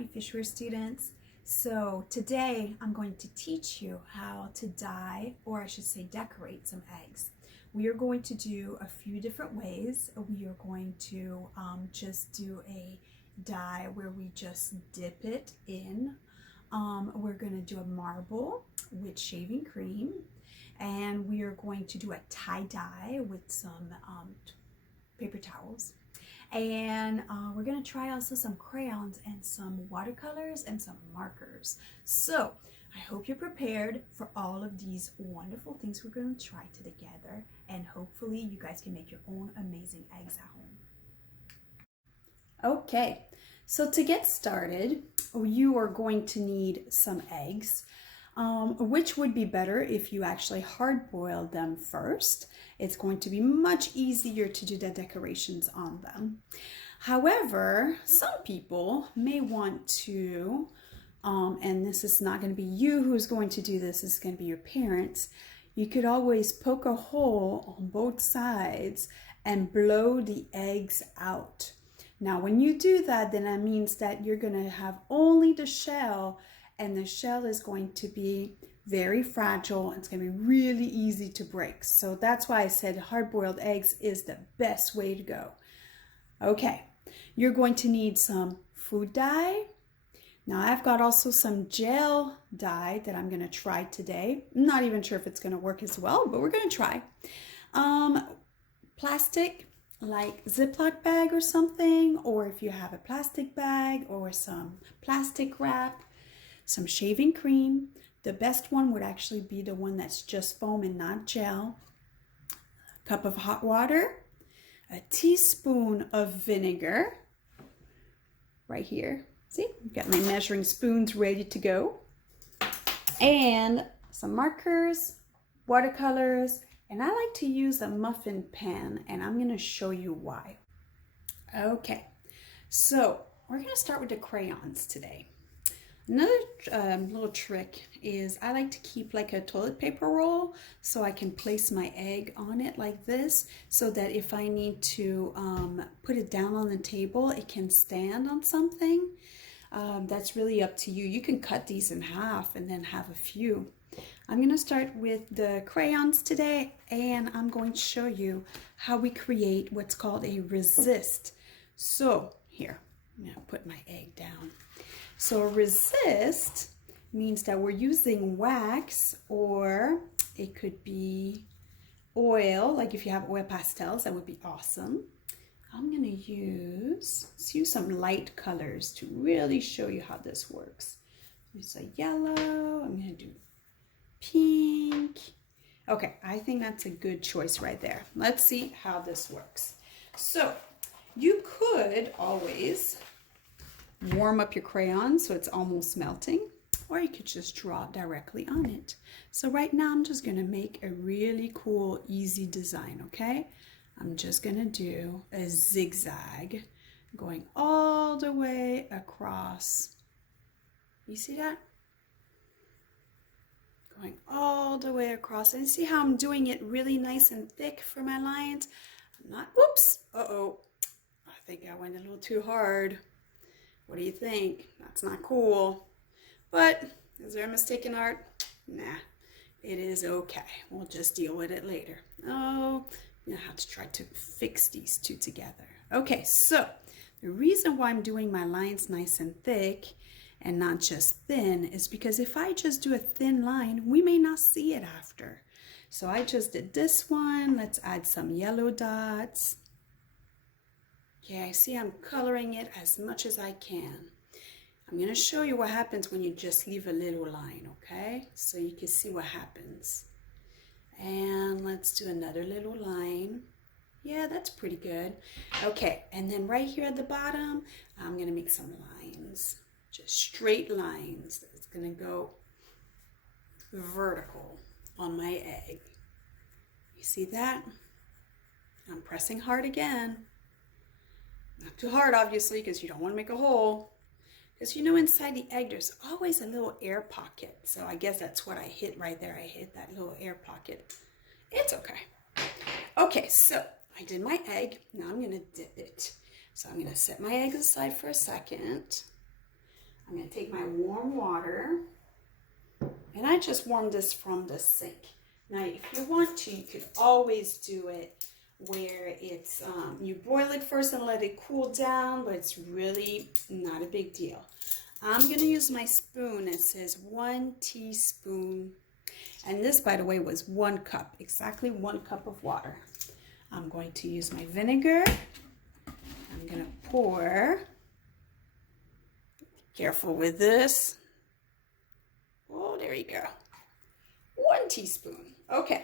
my fishware students. So today I'm going to teach you how to dye, or I should say decorate, some eggs. We are going to do a few different ways. We are going to just do a dye where we just dip it in. We're going to do a marble with shaving cream, and we are going to do a tie dye with some paper towels. And we're going to try also some crayons and some watercolors and some markers. So I hope you're prepared for all of these wonderful things we're going to try together, and hopefully you guys can make your own amazing eggs at home. Okay, so to get started, you are going to need some eggs. Which would be better if you actually hard boil them first. It's going to be much easier to do the decorations on them. However, some people may want to, and this is not going to be you who's going to do this, it's going to be your parents. You could always poke a hole on both sides and blow the eggs out. Now, when you do that, then that means that you're going to have only the shell, and the shell is going to be very fragile. It's going to be really easy to break. So that's why I said hard-boiled eggs is the best way to go. Okay, you're going to need some food dye. Now I've got also some gel dye that I'm going to try today. I'm not even sure if it's going to work as well, but we're going to try. Plastic, like Ziploc bag or something, or if you have a plastic bag or some plastic wrap, some shaving cream. The best one would actually be the one that's just foam and not gel. A cup of hot water, a teaspoon of vinegar, right here. See, I've got my measuring spoons ready to go. And some markers, watercolors, and I like to use a muffin pan, and I'm gonna show you why. Okay, so we're gonna start with the crayons today. Another little trick is I like to keep like a toilet paper roll so I can place my egg on it like this, so that if I need to put it down on the table, it can stand on something. That's really up to you. You can cut these in half and then have a few. I'm going to start with the crayons today, and I'm going to show you how we create what's called a resist. So here, I'm going to put my egg down. So a resist means that we're using wax, or it could be oil. Like if you have oil pastels, that would be awesome. I'm going to use some light colors to really show you how this works. There's a yellow. I'm going to do pink. Okay, I think that's a good choice right there. Let's see how this works. So you could always warm up your crayon so it's almost melting, or you could just draw directly on it. So right now I'm just going to make a really cool, easy design, okay? I'm just going to do a zigzag going all the way across. You see that? Going all the way across. And see how I'm doing it really nice and thick for my lines? I'm not, oops, uh-oh. I think I went a little too hard. What do you think? That's not cool. But is there a mistake in art? Nah, it is okay. We'll just deal with it later. Oh, I'm gonna have to try to fix these two together. Okay, so the reason why I'm doing my lines nice and thick and not just thin is because if I just do a thin line, we may not see it after. So I just did this one. Let's add some yellow dots. Okay, I see I'm coloring it as much as I can. I'm going to show you what happens when you just leave a little line, okay? So you can see what happens. And let's do another little line. Yeah, that's pretty good. Okay, and then right here at the bottom, I'm going to make some lines. Just straight lines. It's going to go vertical on my egg. You see that? I'm pressing hard again. Not too hard, obviously, because you don't want to make a hole. Because you know inside the egg, there's always a little air pocket. So I guess that's what I hit right there. I hit that little air pocket. It's okay. Okay, so I did my egg. Now I'm going to dip it. So I'm going to set my egg aside for a second. I'm going to take my warm water, and I just warmed this from the sink. Now, if you want to, you could always do it where it's, you boil it first and let it cool down, but it's really not a big deal. I'm going to use my spoon. It says 1 teaspoon. And this, by the way, was 1 cup, exactly 1 cup of water. I'm going to use my vinegar. I'm going to pour. Careful with this. Oh, there you go. 1 teaspoon. Okay.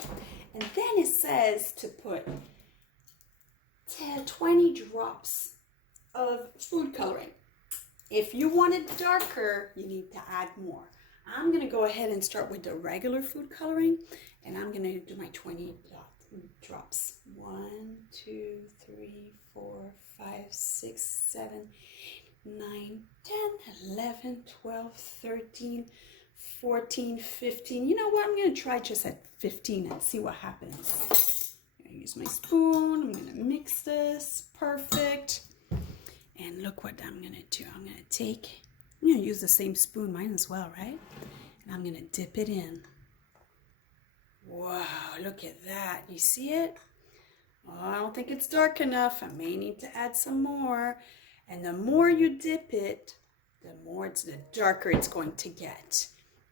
And then it says to put 20 drops of food coloring. If you want it darker, you need to add more. I'm going to go ahead and start with the regular food coloring, and I'm going to do my 20 drops. 1, 2, 3, 4, 5, 6, 7, 9, 10, 11, 12, 13, 14, 15. You know what? I'm going to try just at 15 and see what happens. I'm going to use my spoon. I'm going to mix this. Perfect. And look what I'm going to do. I'm going to use the same spoon, mine as well, right? And I'm going to dip it in. Wow, look at that. You see it? Oh, I don't think it's dark enough. I may need to add some more. And the more you dip it, the darker it's going to get.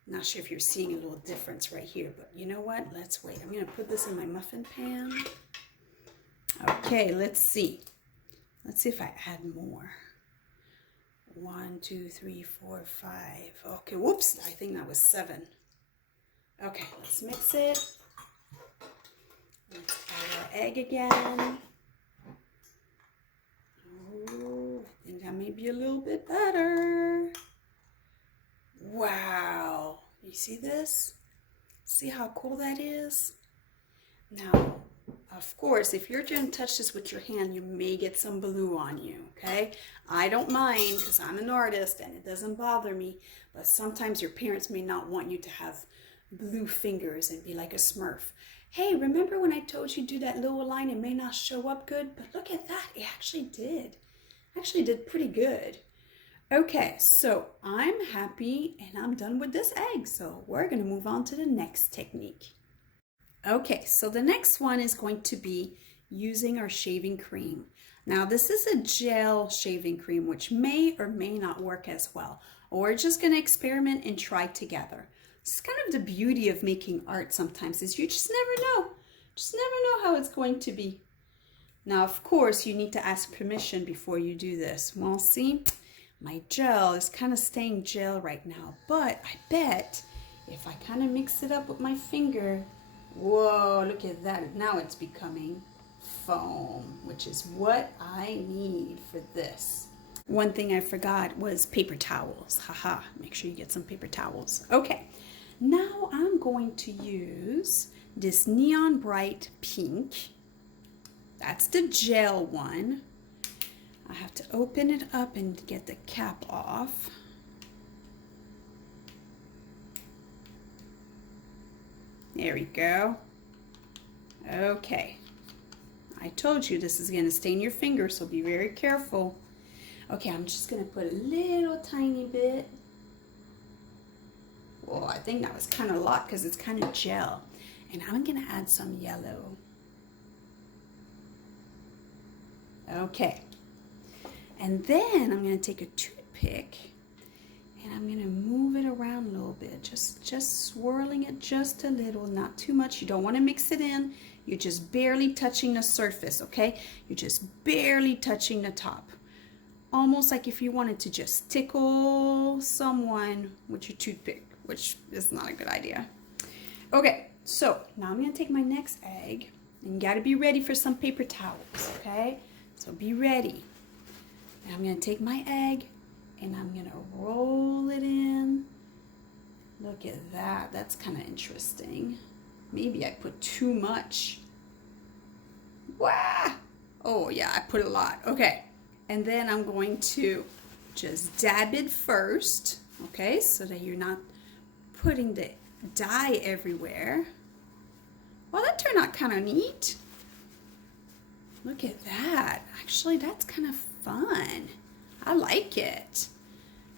Not sure if you're seeing a little difference right here, but you know what? Let's wait. I'm going to put this in my muffin pan. Okay, let's see. Let's see if I add more. 1, 2, 3, 4, 5. Okay, whoops, I think that was 7. Okay, let's mix it. Let's add our egg again. Oh, I think that may be a little bit better. Wow, you see this? See how cool that is? Now, of course, if you're going to touch this with your hand, you may get some blue on you, okay? I don't mind because I'm an artist and it doesn't bother me, but sometimes your parents may not want you to have blue fingers and be like a Smurf. Hey, remember when I told you do that little line? It may not show up good, but look at that. It actually did. Actually did pretty good. Okay, so I'm happy and I'm done with this egg. So we're going to move on to the next technique. Okay, so the next one is going to be using our shaving cream. Now this is a gel shaving cream, which may or may not work as well. We're just going to experiment and try together. It's kind of the beauty of making art sometimes, is you just never know. Just never know how it's going to be. Now, of course, you need to ask permission before you do this. Well, see, my gel is kind of staying gel right now, but I bet if I kind of mix it up with my finger, whoa, look at that. Now it's becoming foam, which is what I need for this. One thing I forgot was paper towels. Haha, make sure you get some paper towels. Okay, now I'm going to use this neon bright pink. That's the gel one. I have to open it up and get the cap off. There we go. Okay. I told you this is going to stain your finger, so be very careful. Okay, I'm just going to put a little tiny bit. Whoa, I think that was kind of a lot because it's kind of gel. And I'm going to add some yellow. Okay. And then I'm going to take a toothpick and I'm going to move it around a little bit. Just swirling it just a little, not too much. You don't want to mix it in. You're just barely touching the surface, okay? You're just barely touching the top. Almost like if you wanted to just tickle someone with your toothpick, which is not a good idea. Okay, so now I'm going to take my next egg, and you got to be ready for some paper towels, okay? So be ready. And I'm going to take my egg, and I'm going to roll it in. Look at that. That's kind of interesting. Maybe I put too much. Wow! Oh, yeah, I put a lot. Okay. And then I'm going to just dab it first, okay, so that you're not putting the dye everywhere. Well, that turned out kind of neat. Look at that. Actually, that's kind of fun. I like it.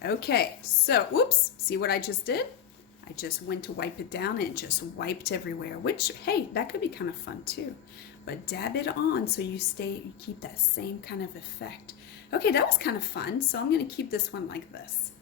Okay, so, whoops, see what I just did? I just went to wipe it down and it just wiped everywhere, which, hey, that could be kind of fun too. But dab it on so you keep that same kind of effect. Okay, that was kind of fun, so I'm gonna keep this one like this.